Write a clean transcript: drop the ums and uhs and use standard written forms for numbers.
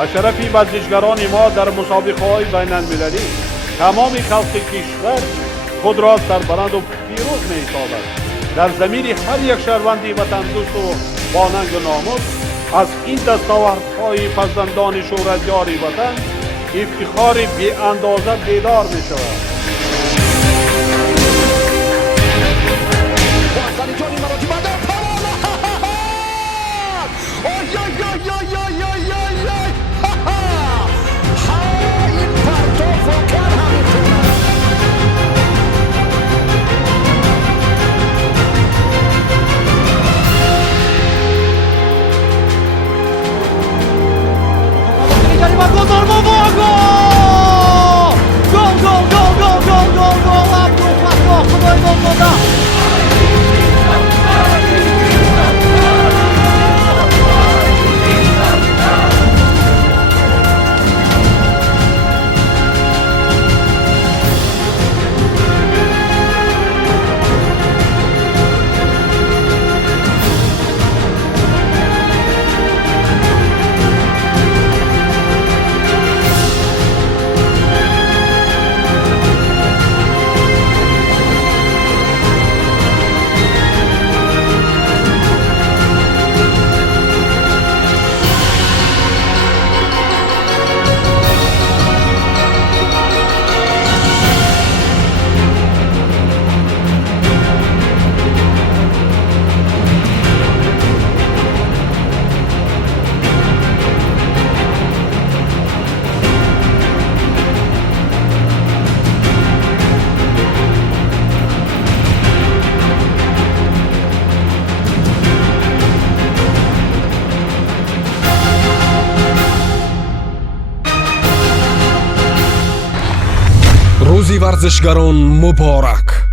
و شرف ورزشگران ما در مسابقه‌های بین‌المللی تمام خلق کشور خود را سربلند و پیروز می‌سازد. در ضمیر هر یک شهروندی وطن دوست و با ننگ و ناموس از این دستاوردهای فرزندان شهرتیار وطن افتخار بی اندازه بیدار می‌شود. روزی ورزشگران مبارک.